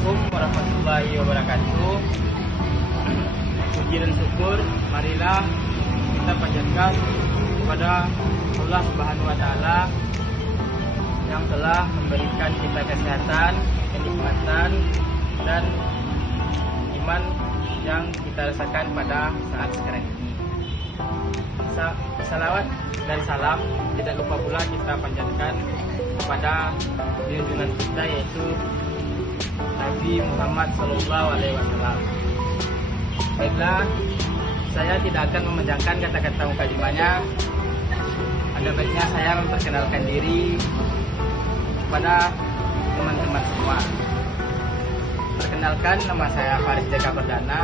Assalamualaikum warahmatullahi wabarakatuh. Puji dan syukur marilah kita panjatkan kepada Allah Subhanahu wa taala yang telah memberikan kita kesehatan, kenikmatan dan iman yang kita rasakan pada saat sekarang ini. Salawat dan salam tidak lupa pula kita panjatkan kepada junjungan kita, yaitu Nabi Muhammad SAW. Baiklah, saya tidak akan memanjangkan kata-kata mukadimahnya. Ada baiknya saya memperkenalkan diri kepada teman-teman semua. Perkenalkan, nama saya Faris Deka Perdana.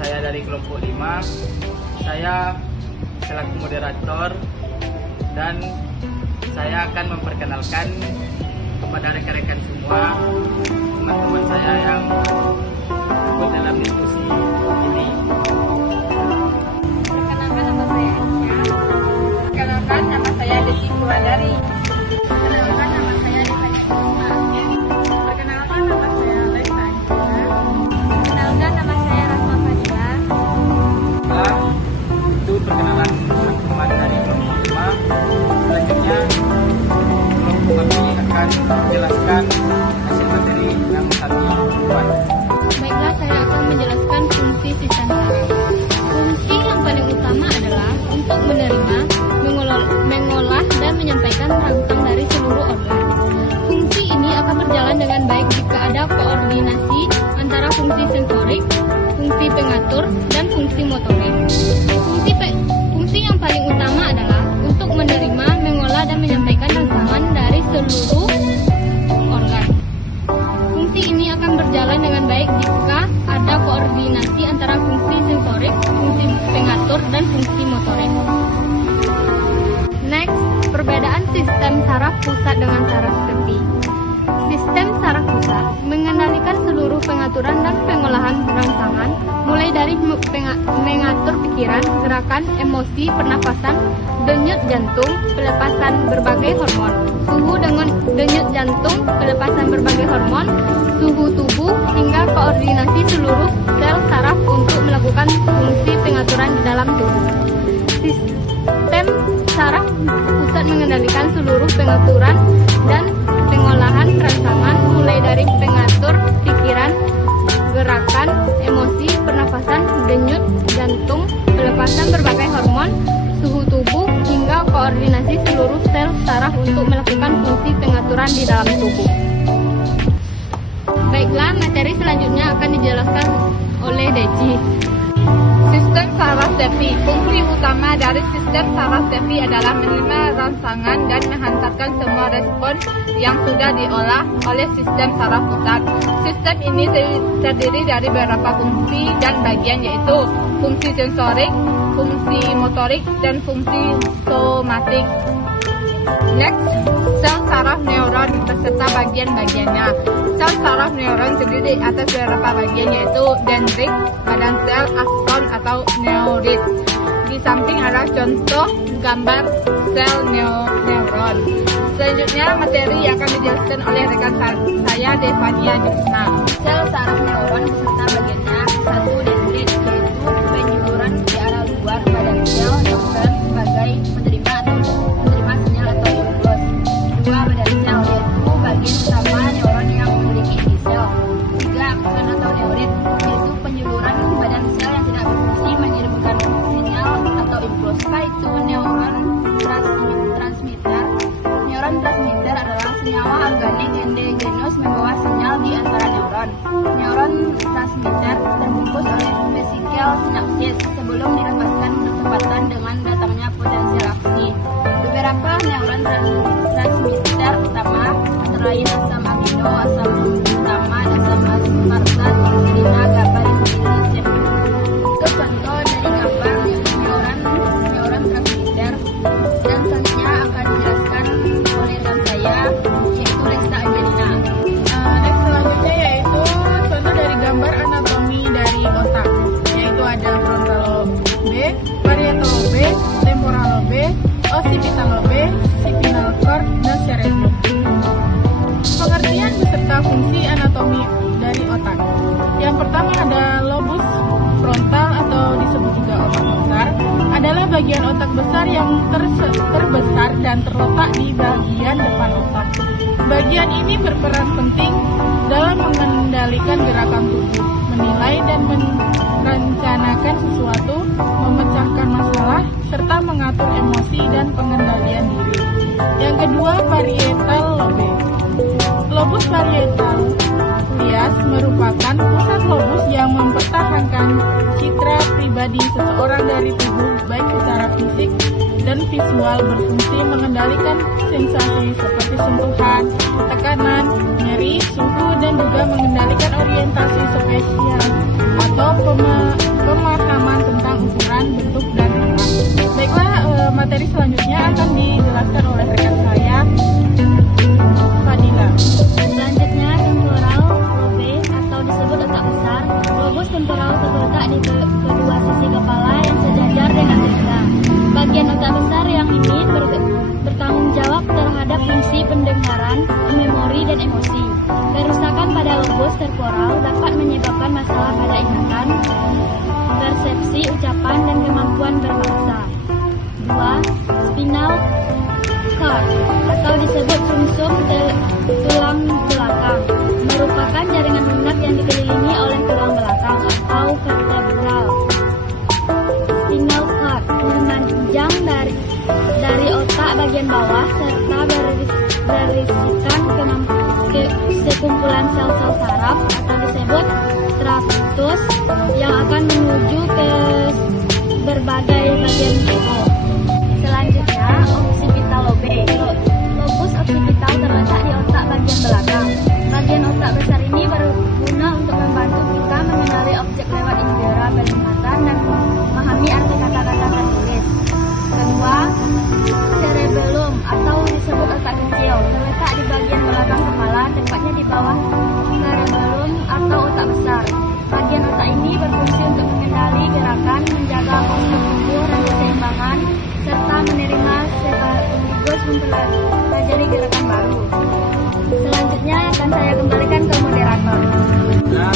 Saya dari kelompok 5. Saya selaku moderator dan saya akan memperkenalkan kepada rekan-rekan semua, teman-teman saya yang ikut dalam diskusi ini. Perkenalkan, nama saya Aisyah. Perkenalkan, nama saya Desi Kuadari. Perkenalkan, nama saya Devanya Isma. Perkenalkan, nama saya Lesa Angela. Perkenalkan, nama saya Rahma Fadila. Nah, itu perkenalan teman dari kelompok 5. Selanjutnya kelompok kami akan menjelaskan hasil materi yang kami buat. Baiklah, saya akan menjelaskan fungsi sistem saraf. Fungsi yang paling utama adalah untuk menerima, mengolah, dan menyampaikan rangsang dari seluruh organ. Fungsi ini akan berjalan dengan baik jika ada koordinasi antara fungsi sensorik, fungsi pengatur, dan fungsi motorik. Fungsi yang paling utama adalah untuk menerima, mengolah, dan menyampaikan rangsangan dari seluruh organ. Fungsi ini akan berjalan dengan baik jika ada koordinasi antara fungsi sensorik, fungsi pengatur, dan fungsi motorik. Next, perbedaan sistem saraf pusat dengan saraf tepi. Sistem saraf pusat mengendalikan seluruh pengaturan dan pengolahan rangsangan, mulai dari mengatur pikiran, gerakan, emosi, pernafasan, denyut jantung, pelepasan berbagai hormon, suhu dengan denyut jantung, pelepasan berbagai hormon, suhu tubuh, hingga koordinasi seluruh sel saraf untuk melakukan fungsi pengaturan di dalam tubuh. Sistem saraf pusat mengendalikan seluruh pengaturan dan pengolahan rangsangan, mulai dari pengatur pikiran, gerakan, emosi, pernafasan, denyut jantung, pelepasan berbagai hormon, suhu tubuh, hingga koordinasi seluruh sel saraf untuk melakukan fungsi pengaturan di dalam tubuh. Baiklah, materi selanjutnya akan dijelaskan oleh Deci. Sistem saraf tepi. Fungsi utama dari sistem saraf tepi adalah menerima rangsangan dan menghantarkan semua respon yang sudah diolah oleh sistem saraf pusat. Sistem ini terdiri dari beberapa fungsi dan bagian, yaitu fungsi sensorik, fungsi motorik, dan fungsi somatik. Next, sel saraf neuron beserta bagian-bagiannya. Sel saraf neuron terdiri atas beberapa bagian, yaitu dendrit, badan sel, akson atau neurit. Di samping ada contoh gambar sel neuron. Selanjutnya, materi yang akan dijelaskan oleh rekan saya, Devanya Isma. Sel saraf neuron beserta bagiannya: 1. Dendrit, yaitu penyuluran di arah luar badan sel yang berperan sebagai penerima sinyal atau impuls. 2. Badan sel, yaitu bagian utama neuron yang memiliki inti sel. 3. Akson atau neurit, yaitu penyuluran badan sel yang tidak berfungsi mengirimkan sinyal atau impuls. Setelah itu, neuron transmitter. Neuron transmitter adalah senyawa organik endogenus membawa sinyal di antara neuron. Neuron transmitter terbungkus oleh vesikel sinapsis sebelum dilepaskan bertepatan dengan datangnya potensial aksi. Beberapa neuron transmitter utama antara lain asam amino, asam glutamat, asam aspartat, insulina, GABA, dan gliserol. Untuk contoh dari gambar neuron transmitter, dan selanjutnya akan dijelaskan oleh rekan saya, yaitu Lesta Angelina. Next selanjutnya yaitu contoh dari gambar anatomi dari otak, yaitu ada frontal lobe B, parietal lobe, temporal lobe, occipital lobe, spinal cord, dan cerebellum. Pengertian serta fungsi anatomi dari otak. Yang pertama ada lobus frontal atau disebut juga otak besar, adalah bagian otak besar yang terbesar dan terletak di bagian depan otak. Bagian ini berperan penting dalam mengendalikan gerakan tubuh, menilai dan merencanakan sesuatu, memecahkan masalah, serta mengatur emosi dan pengendalian diri. Yang kedua, parietal lobe. Lobus parietal lias merupakan pusat lobus yang mempertahankan citra pribadi seseorang dari tubuh, baik secara fisik dan visual, berfungsi mengendalikan sensasi seperti sentuhan, tekanan, nyeri, suhu, dan juga mengendalikan orientasi spesial atau pemahaman tentang ukuran, bentuk, dan ruang. Baiklah, materi selanjutnya akan dijelaskan oleh rekan saya, Fadila. Selanjutnya, temporal lobe atau disebut otak besar. Lobus temporal terletak di kedua sisi kepala yang sejajar dengan telinga. Bagian otak besar yang ini bertanggung jawab terhadap fungsi pendengaran, memori, dan emosi. Kerusakan pada lobus temporal dapat menyebabkan masalah pada ingatan, persepsi, ucapan, dan kemampuan berbahasa. 2. Spinal cord atau disebut sumsum tulang belakang, merupakan jaringan lunak yang dikelilingi oleh tulang belakang atau vertebral. Spinal cord memanjang dari otak bagian bawah serta berisikan ke sekumpulan sel-sel saraf atau disebut tractus yang akan menuju ke berbagai bagian tubuh. Selanjutnya, occipital lobe. Lobus occipital terletak di otak bagian belakang. Bagian otak besar ini berguna untuk membantu kita mengenali objek lewat indera penglihatan dan memahami arti kata-kata tertulis. Kedua, cerebellum atau disebut otak kecil, terletak di bagian belakang kepala, tepatnya di bawah cerebellum atau otak besar. Bagian otak ini berfungsi untuk mengendali gerakan, menjaga postur tubuh dan keseimbangan, serta menerima sekaligus mempelajari gerakan baru. Selanjutnya akan saya kembalikan ke moderator. Nah,